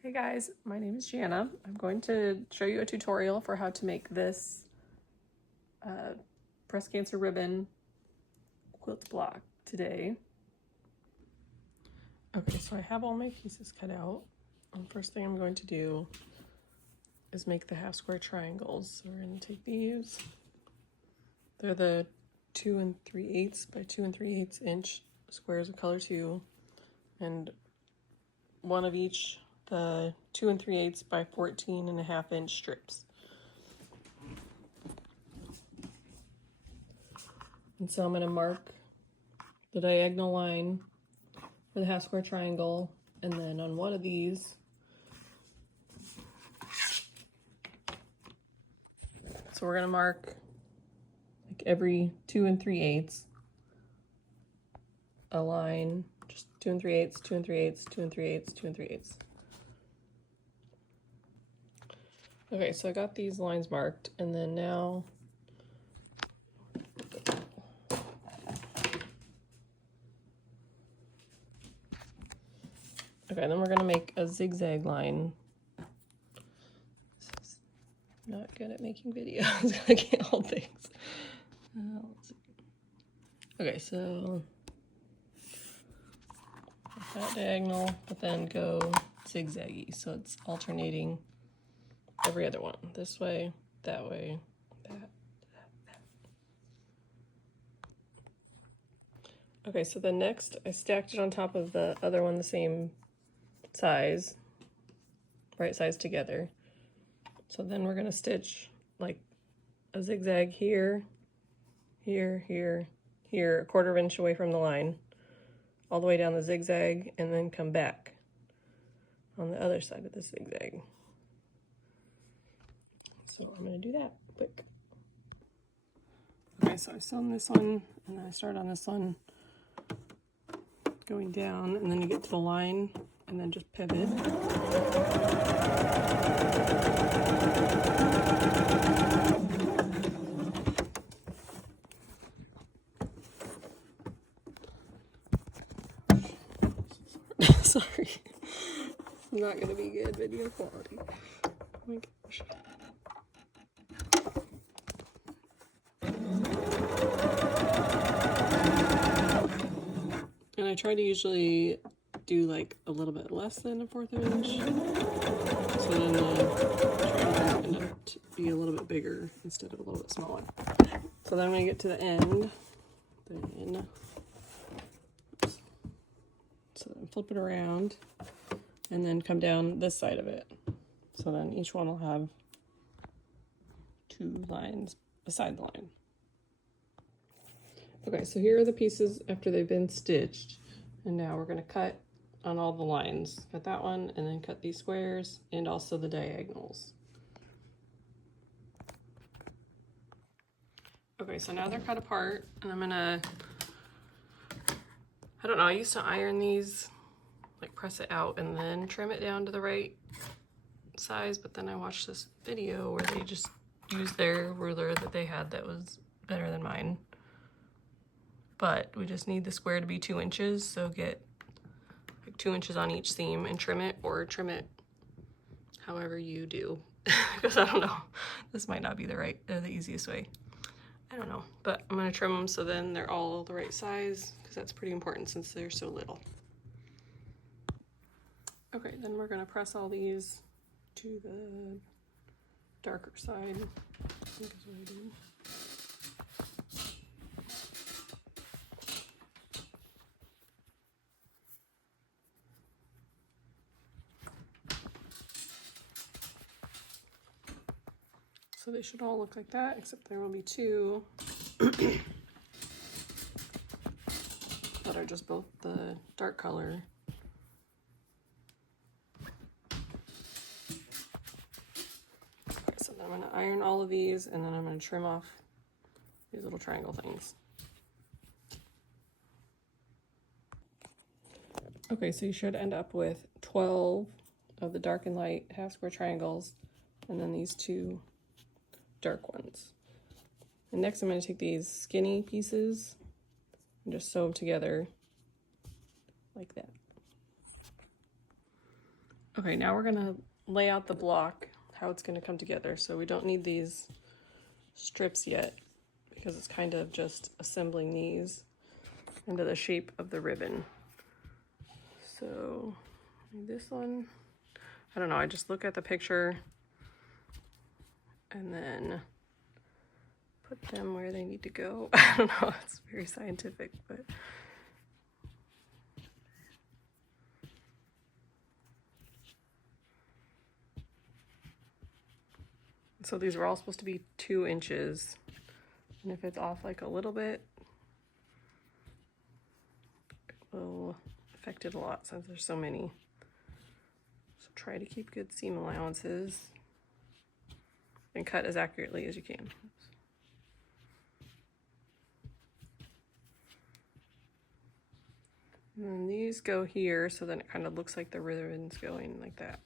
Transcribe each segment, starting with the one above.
Hey guys, my name is Jana. I'm going to show you a tutorial for how to make this breast cancer ribbon quilt block today. Okay, so I have all my pieces cut out. And first thing I'm going to do is make the half square triangles. So we're going to take these. They're the 2 3/8 by 2 3/8 inch squares of color 2, and one of each the 2 3/8 by 14.5 inch strips. And so I'm going to mark the diagonal line for the half square triangle, and then on one of these, so we're going to mark like every 2 3/8 a line, just 2 3/8, 2 3/8, 2 3/8, 2 3/8. Okay, so I got these lines marked, and then now then we're gonna make a zigzag line. This is not good at making videos. I can't hold things. Okay, so that diagonal, but then go zigzaggy, so it's alternating every other one. This way, that, that. Okay, so then next I stacked it on top of the other one the same size, right size together. So then we're gonna stitch like a zigzag here, here, here, here, a 1/4 inch away from the line, all the way down the zigzag, and then come back on the other side of the zigzag. So I'm gonna do that quick. Okay, so I sewn this one, and then I start on this one, going down, and then you get to the line, and then just pivot. Sorry, it's not gonna be good video quality. Oh my gosh. And I try to usually do like a little bit less than a 1/4 inch, so then the triangles end up to be a little bit bigger instead of a little bit smaller. So then when I get to the end, then so then flip it around and then come down this side of it. So then each one will have 2 lines beside the line. Okay, so here are the pieces after they've been stitched, and now we're going to cut on all the lines. Cut that one, and then cut these squares and also the diagonals. Okay, so now they're cut apart, and I'm gonna, I don't know, I used to iron these, like press it out and then trim it down to the right size, but then I watched this video where they just used their ruler that they had that was better than mine. But we just need the square to be 2 inches, so get like 2 inches on each seam and trim it, or trim it however you do. Because I don't know, this might not be the easiest way. I don't know, but I'm gonna trim them so then they're all the right size, because that's pretty important since they're so little. Okay, then we're gonna press all these to the darker side, I think is what I did. So they should all look like that, except there will be 2 that are just both the dark color. Okay, so then I'm gonna iron all of these, and then I'm gonna trim off these little triangle things. Okay, so you should end up with 12 of the dark and light half square triangles, and then these 2 dark ones. And next I'm going to take these skinny pieces and just sew them together like that. Okay, now we're gonna lay out the block, how it's gonna come together. So we don't need these strips yet because it's kind of just assembling these into the shape of the ribbon. So this one, I don't know, I just look at the picture and then put them where they need to go. I don't know, it's very scientific, but so these were all supposed to be 2 inches. And if it's off like a little bit, it will affect it a lot since there's so many. So try to keep good seam allowances and cut as accurately as you can. And then these go here, so then it kind of looks like the ribbon's going like that.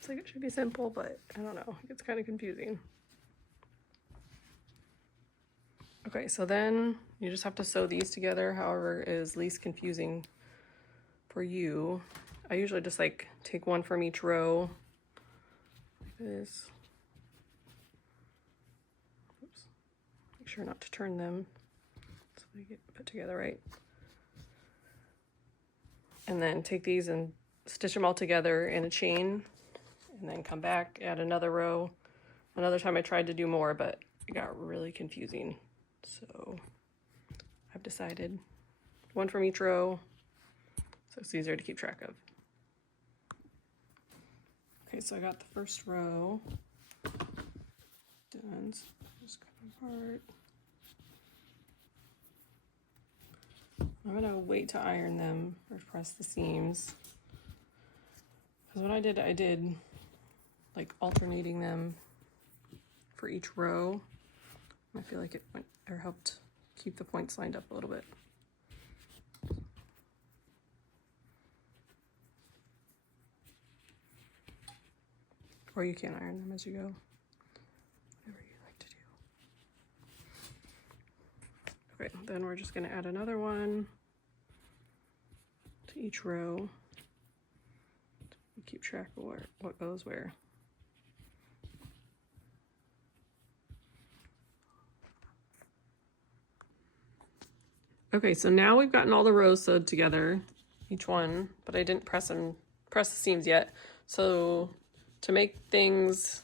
Seems like it should be simple, but I don't know, it's kind of confusing. Okay, so then you just have to sew these together however is least confusing for you. I usually just like take one from each row like this. Oops. Make sure not to turn them so they get put together right. And then take these and stitch them all together in a chain and then come back, add another row. Another time I tried to do more, but it got really confusing. So I've decided one from each row, so it's easier to keep track of. Okay, so I got the first row done. So just come apart. I'm gonna wait to iron them or press the seams. Because what I did like alternating them for each row. I feel like it went or helped keep the points lined up a little bit. Or you can iron them as you go. Whatever you like to do. Okay, then we're just gonna add another one to each row. Keep track of what goes where. Okay, so now we've gotten all the rows sewed together, each one, but I didn't press the seams yet. So to make things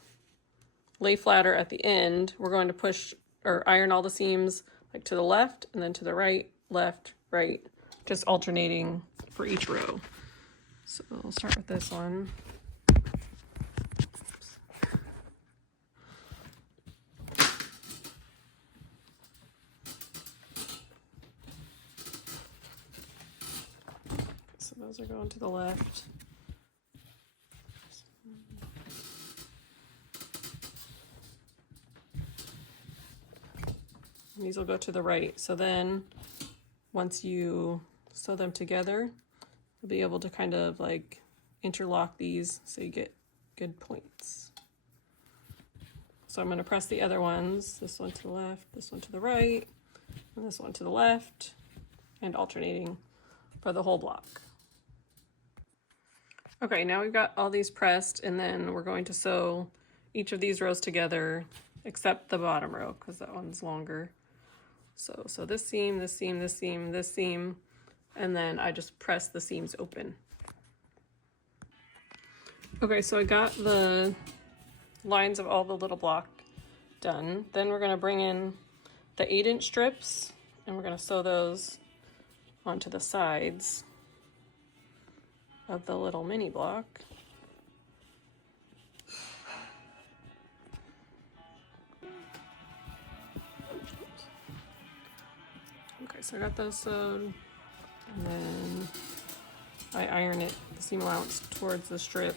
lay flatter at the end, we're going to push or iron all the seams like to the left and then to the right, left, right, just alternating for each row. So I'll start with this one. So those are going to the left. And these will go to the right. So then once you sew them together, you'll be able to kind of like interlock these so you get good points. So I'm going to press the other ones, this one to the left, this one to the right, and this one to the left, and alternating for the whole block. Okay, now we've got all these pressed, and then we're going to sew each of these rows together, except the bottom row, because that one's longer. So this seam, this seam, this seam, this seam, and then I just press the seams open. Okay, so I got the lines of all the little block done. Then we're gonna bring in the 8-inch strips, and we're gonna sew those onto the sides of the little mini block. Okay, so so I got those sewed, and then I iron it, the seam allowance towards the strip,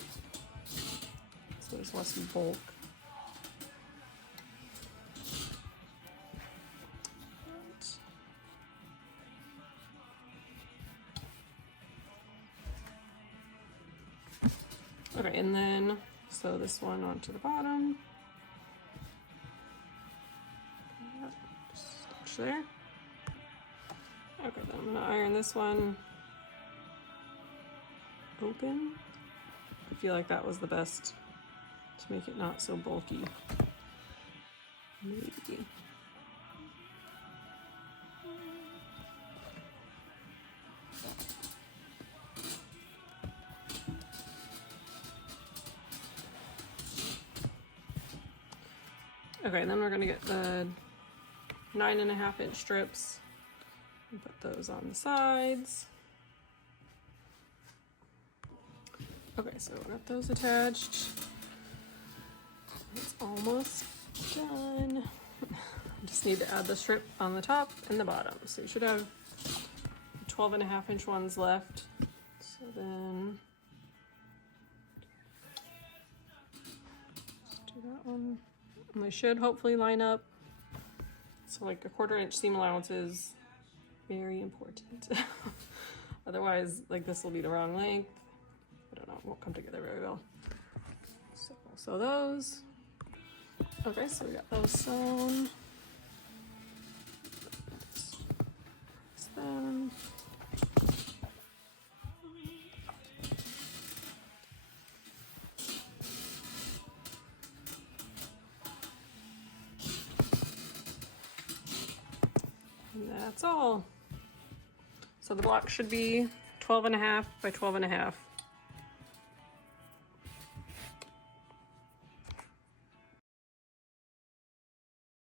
so there's less bulk. Okay, and then sew this one onto the bottom. Stitch there. Okay, then I'm gonna iron this one open. I feel like that was the best to make it not so bulky. Maybe. Okay, then we're gonna get the 9.5-inch strips and put those on the sides. Okay, so I got those attached. It's almost done. I just need to add the strip on the top and the bottom. So you should have 12.5-inch ones left. So then just do that one. And they should hopefully line up. So like a 1/4-inch seam allowance is very important. Otherwise, like this will be the wrong length. I don't know, it won't come together very well. So we'll sew those. Okay, so we got those sewn. Press them. And that's all. So the block should be 12.5 by 12.5.